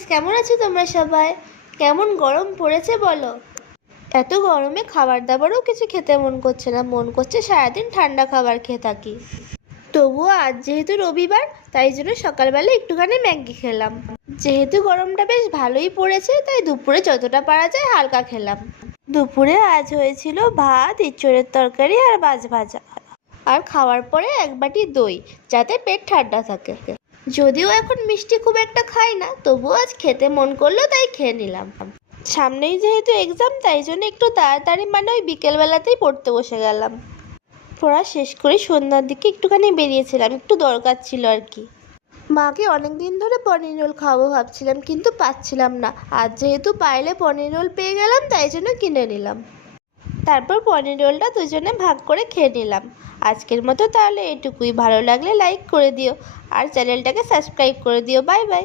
Guys, কেমন আছো তোমরা সবাই? কেমন গরম পড়েছে বলো। এত গরমে খাবার দাবারও কিছু খেতে মন করছে না, মন করছে সারাদিন ঠান্ডা খাবার খেয়ে থাকি। তবুও আজ যেহেতু রবিবার, তাই জন্য সকালবেলা একটুখানি ম্যাগি খেলাম। যেহেতু গরমটা বেশ ভালোই পড়েছে, তাই দুপুরে যতটা পারা যায় হালকা খেলাম। দুপুরে আজ হয়েছিল ভাত, এঁচোড়ের তরকারি আর মাছ ভাজা, আর খাওয়ার পরে এক বাটি দই, যাতে পেট ঠান্ডা থাকে। যদিও এখন মিষ্টি খুব একটা খাই না, তবুও আজ খেতে মন করলো তাই খেয়ে নিলাম। সামনেই যেহেতু এক্সাম, তাই জন্য একটু তাড়াতাড়ি ওই বিকেলবেলাতেই পড়তে বসে গেলাম। পড়া শেষ করে সন্ধ্যার দিকে একটুখানি বেরিয়েছিলাম, একটু দরকার ছিল আর কি। মাকে অনেক দিন ধরে পনির রোল খাওয়াবো ভাবছিলাম, কিন্তু পাচ্ছিলাম না। আজ যেহেতু পাইলে পনির রোল পেয়ে গেলাম, তাই জন্য কিনে নিলাম। তারপর পনির রোলটা দুজনে ভাগ করে খেয়ে নিলাম। আজকের মতো তাহলে এটুকুই। ভালো লাগলে লাইক করে দিও আর চ্যানেলটাকে সাবস্ক্রাইব করে দিও। Bye bye.